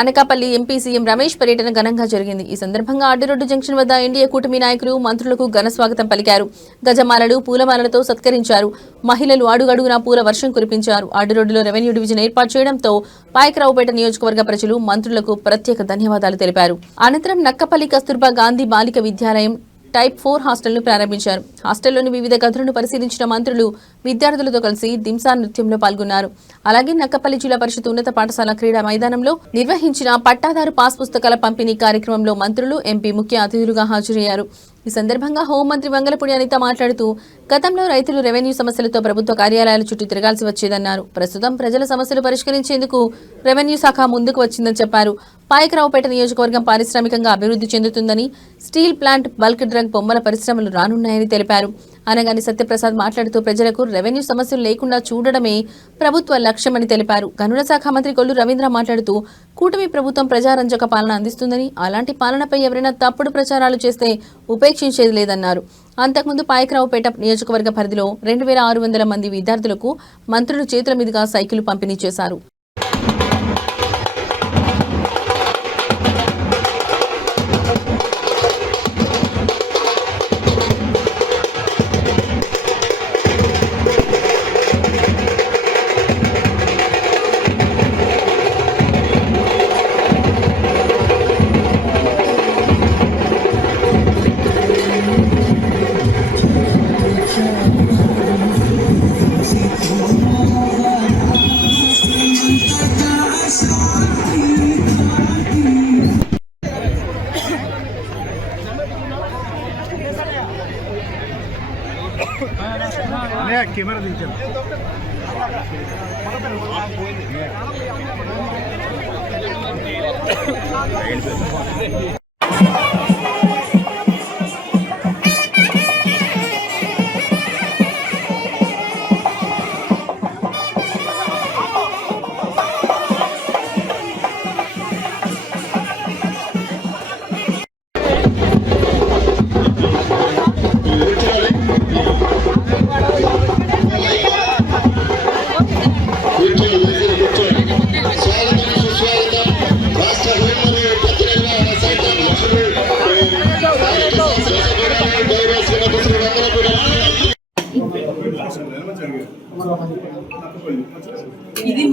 Anakapalli MP CM Ramesh పర్యటన ఘనంగా జరిగింది. ఈ సందర్భంగా అడ్డరోడ్డు జంక్షన్ వద్ద ఎన్డీఏ కూటమి నాయకులు మంత్రులకు ఘన స్వాగతం పలికారు. గజమాలలు పూలమాలలతో సత్కరించారు. మహిళలు అడుగడుగునా పూల వర్షం కురిపించారు. అడ్డరోడ్డులో రెవెన్యూ డివిజన్ ఏర్పాటు చేయడంతో పాయకరావుపేట నియోజకవర్గ ప్రజలు మంత్రులకు ప్రత్యేక ధన్యవాదాలు తెలిపారు. అనంతరం నక్కపల్లి కస్తూర్బా గాంధీ బాలిక విద్యాలయం టైప్ 4 హాస్టల్ను ప్రారంభించారు. హాస్టల్లోని వివిధ గదులను పరిశీలించిన మంత్రులు విద్యార్థులతో కలిసి దింసా నృత్యంలో పాల్గొన్నారు. అలాగే నక్కపల్లి జిల్లా పరిషత్ ఉన్నత పాఠశాల క్రీడా మైదానంలో నిర్వహించిన పట్టాదారు పాస్ పుస్తకాల పంపిణీ కార్యక్రమంలో మంత్రులు, ఎంపీ ముఖ్య అతిథులుగా హాజరయ్యారు. ఈ సందర్భంగా హోంమంత్రి వంగలపూడి అనిత మాట్లాడుతూ గతంలో రైతులు రెవెన్యూ సమస్యలతో ప్రభుత్వ కార్యాలయాల చుట్టూ తిరగాల్సి వచ్చేదన్నారు. ప్రస్తుతం ప్రజల సమస్యలు పరిష్కరించేందుకు రెవెన్యూ శాఖ ముందుకు వచ్చిందని చెప్పారు. పాయకరావుపేట నియోజకవర్గం పారిశ్రామికంగా అభివృద్ధి చెందుతుందని, స్టీల్ ప్లాంట్, బల్క్ డ్రగ్ బొమ్మల పరిశ్రమలు రానున్నాయని తెలిపారు. అనగాని సత్యప్రసాద్ మాట్లాడుతూ ప్రజలకు రెవెన్యూ సమస్యలు లేకుండా చూడడమే ప్రభుత్వ లక్ష్యమని తెలిపారు. గనుల శాఖ మంత్రి కొల్లు రవీంద్ర మాట్లాడుతూ కూటమి ప్రభుత్వం ప్రజారంజక పాలన అందిస్తుందని, అలాంటి పాలనపై ఎవరైనా తప్పుడు ప్రచారాలు చేస్తే ఉపేక్షించేది లేదన్నారు. అంతకుముందు పాయకరావుపేట నియోజకవర్గ పరిధిలో 2600 మంది విద్యార్థులకు మంత్రులు చేతుల మీదుగా సైకిల్ పంపిణీ చేశారు. కెమెరా దించాను. ఇది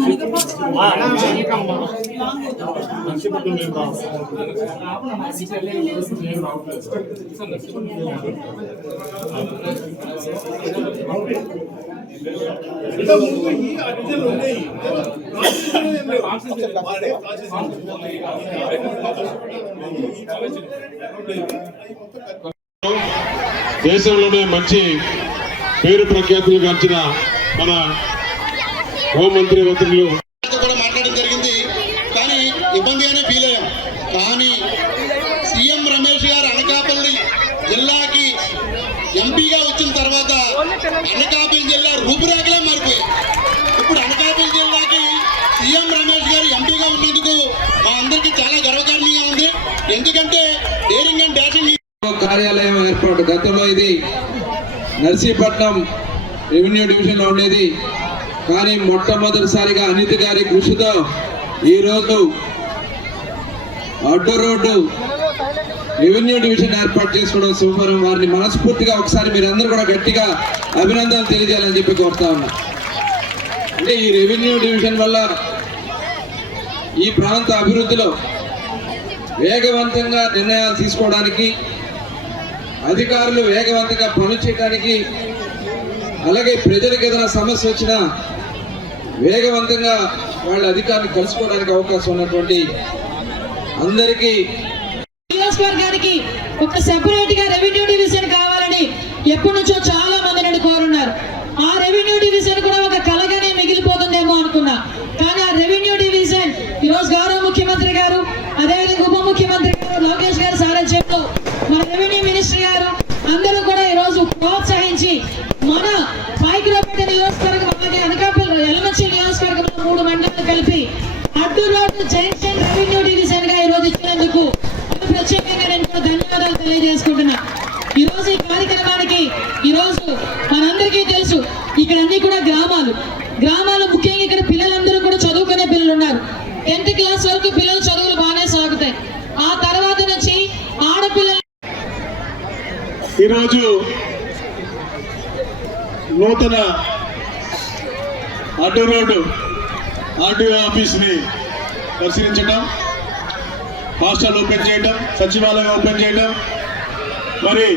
దేశంలోనే మంచి పేరు ప్రఖ్యాతులు గాంచిన మన హోంమంత్రి మంత్రులు కూడా మాట్లాడడం జరిగింది. కానీ ఇబ్బందిగానే ఫీల్ అయ్యాం. కానీ సీఎం రమేష్ గారు అనకాపల్లి జిల్లాకి ఎంపీగా వచ్చిన తర్వాత అనకాపల్లి జిల్లా రూపురేఖలే మారిపోయాయి. ఇప్పుడు అనకాపల్లి జిల్లాకి సీఎం రమేష్ గారు ఎంపీగా ఉన్నందుకు మా అందరికీ చాలా గర్వకారణంగా ఉంది. ఎందుకంటే డేరింగ్ అండ్ డాషింగ్ కార్యాలయం ఏర్పాటు గతంలో ఇది నర్సీపట్నం రెవెన్యూ డివిజన్లో ఉండేది. కానీ మొట్టమొదటిసారిగా అనిత గారి కృషితో ఈరోజు అడ్డు రోడ్డు రెవెన్యూ డివిజన్ ఏర్పాటు చేసుకోవడం శుభ్రం. వారిని మనస్ఫూర్తిగా ఒకసారి మీరందరూ కూడా గట్టిగా అభినందనలు తెలియజేయాలని చెప్పి కోరుతా ఉన్నా. అంటే ఈ రెవెన్యూ డివిజన్ వల్ల ఈ ప్రాంత అభివృద్ధిలో వేగవంతంగా నిర్ణయాలు తీసుకోవడానికి, అధికారులు వేగవంతంగా పనిచేయడానికి, అలాగే ప్రజలకు ఏదైనా సమస్య వచ్చినా వేగవంతంగా వాళ్ళ అధికారులు కలుసుకోవడానికి అవకాశం ఉన్నటువంటి అందరికీ నియోజకవర్గానికి ఒక సెపరేట్ గా రెవెన్యూ డివిజన్ కావాలని ఎప్పటి నుంచో చాలా మంది నన్ను కోరున్నారు. ఆ రెవెన్యూ డివిజన్ కూడా ఒక కలగానే మిగిలిపోతుందేమో అనుకున్నా. కానీ ఆ రెవెన్యూ డివిజన్ ఈరోజు గౌరవ ముఖ్యమంత్రి గారు, అదేవిధంగా ఉప ముఖ్యమంత్రి గారు లోకేష్ గారు సారథ్యంలో మన రెవెన్యూ మినిస్టర్ గారు అందరూ కూడా ఈరోజు ప్రోత్సహించి మన పాయకరావుపేట నియోజకవర్గం, అలాగే అనకాపల్లి ఎలమంచి నియోజకవర్గంలో 3 మండలాలు కలిపి అడ్డు రోడ్డు జంక్షన్ రెవెన్యూ డివిజన్ గా ఈరోజు ఇచ్చినందుకు ప్రత్యేకంగా నేను ధన్యవాదాలు తెలియజేసుకుంటున్నా. ఈ రోజు ఈ కార్యక్రమానికి ఈరోజు మనందరికీ తెలుసు ఇక్కడ అన్ని కూడా గ్రామాలు ముఖ్యంగా ఇక్కడ పిల్లలందరూ కూడా చదువుకునే పిల్లలు ఉన్నారు. 10th క్లాస్ వరకు పిల్లలు ఈరోజు నూతన అడ్డు రోడ్డు ఆర్టీఓ ఆఫీస్ని పరిశీలించడం, హాస్టల్ ఓపెన్ చేయడం, సచివాలయం ఓపెన్ చేయడం, మరి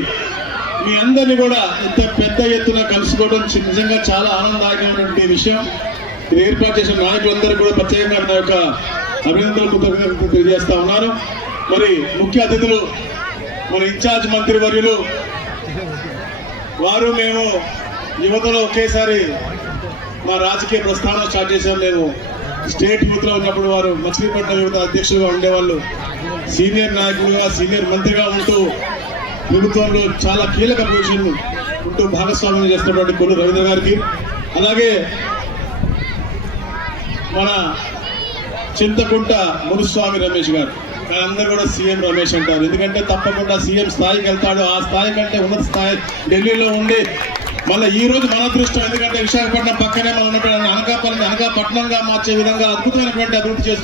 మీ అందరినీ కూడా ఇంత పెద్ద ఎత్తున కలుసుకోవడం నిజంగా చాలా ఆనందదాయకమైనటువంటి విషయం. ఇది ఏర్పాటు చేసిన నాయకులందరూ కూడా ప్రత్యేకంగా నా యొక్క అభినందనలు, కృతజ్ఞతలు తెలియజేస్తా ఉన్నాను. మరి ముఖ్య అతిథులు మన ఇన్ఛార్జ్ మంత్రి వర్యులు వారు, మేము యువతలో ఒకేసారి మా రాజకీయ ప్రస్థానం స్టార్ట్ చేశాం. నేను స్టేట్ యూత్లో ఉన్నప్పుడు వారు మచిలీపట్నం యువత అధ్యక్షులుగా ఉండేవాళ్ళు. సీనియర్ నాయకులుగా, సీనియర్ మంత్రిగా ఉంటూ ప్రభుత్వంలో చాలా కీలక పొజిషన్ ఉంటూ భాగస్వామ్యం చేస్తున్నటువంటి కొల్లు రవీంద్ర గారికి, అలాగే మన చింతకుంట మునుస్వామి రమేష్ గారు, అందరూ కూడా సీఎం రమేష్ అంటారు. ఎందుకంటే తప్పకుండా సీఎం స్థాయికి వెళ్తాడు. ఆ స్థాయి కంటే ఉన్నత స్థాయి ఢిల్లీలో ఉండి మళ్ళీ ఈ రోజు మన అదృష్టం. ఎందుకంటే విశాఖపట్నం పక్కనే మనం ఉన్నటువంటి అనకాపల్లిని అనకాపట్నంగా మార్చే విధంగా అద్భుతమైనటువంటి అభివృద్ధి చేస్తుంది.